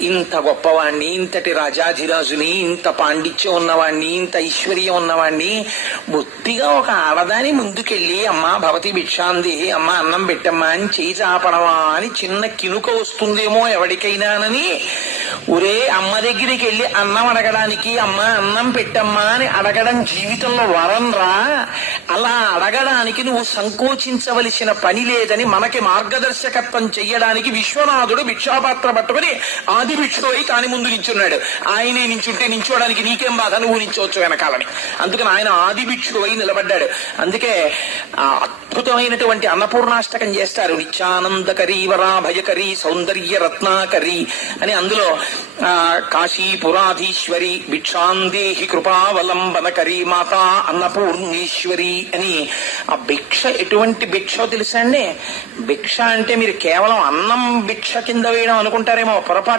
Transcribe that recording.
ఇంత గొప్పవాణ్ణి, ఇంతటి రాజాధిరాజుని, ఇంత పాండిత్యం ఉన్నవాణ్ణి, ఇంత ఐశ్వర్యం ఉన్నవాణ్ణి బొత్తిగా ఒక ఆడదాని ముందుకెళ్ళి అమ్మా భవతి భిక్షాంది, అమ్మ అన్నం పెట్టమ్మా అని చేయి చాపడమా అని చిన్న కినుక వస్తుందేమో ఎవరికైనానని ఒరే అమ్మ దగ్గరికి వెళ్ళి అన్నం అడగడానికి అమ్మ అన్నం పెట్టమ్మా అని అడగడం జీవితంలో వరం రా. అలా అడగడానికి నువ్వు సంకోచించవలసిన పని లేదని మనకి మార్గదర్శకత్వం చెయ్యడానికి విశ్వనాథుడు భిక్షాపాత్ర పట్టుకుని ఆది భిక్షుడు అయి తాని ముందు నించున్నాడు. ఆయనే నించుంటే నించోడానికి నీకేం బాధ, నువ్వు నించోవచ్చు వెనకాలని. అందుకని ఆయన ఆది భిక్షుడు అయి నిలబడ్డాడు. అందుకే అద్భుతమైనటువంటి అన్నపూర్ణాష్టకం చేస్తారు. నిత్యానందకరీ వరాభయకరీ సౌందర్య రత్నాకరీ అని. అందులో కాశీపురాధీశ్వరి భిక్షాందేహి కృపావలంబనకరీ మాతా అన్నపూర్ణేశ్వరి అని. ఆ భిక్ష ఎటువంటి భిక్షో తెలుసా అండి? భిక్ష అంటే మీరు కేవలం అన్నం భిక్ష కింద వేయడం అనుకుంటారేమో, పొరపాటు.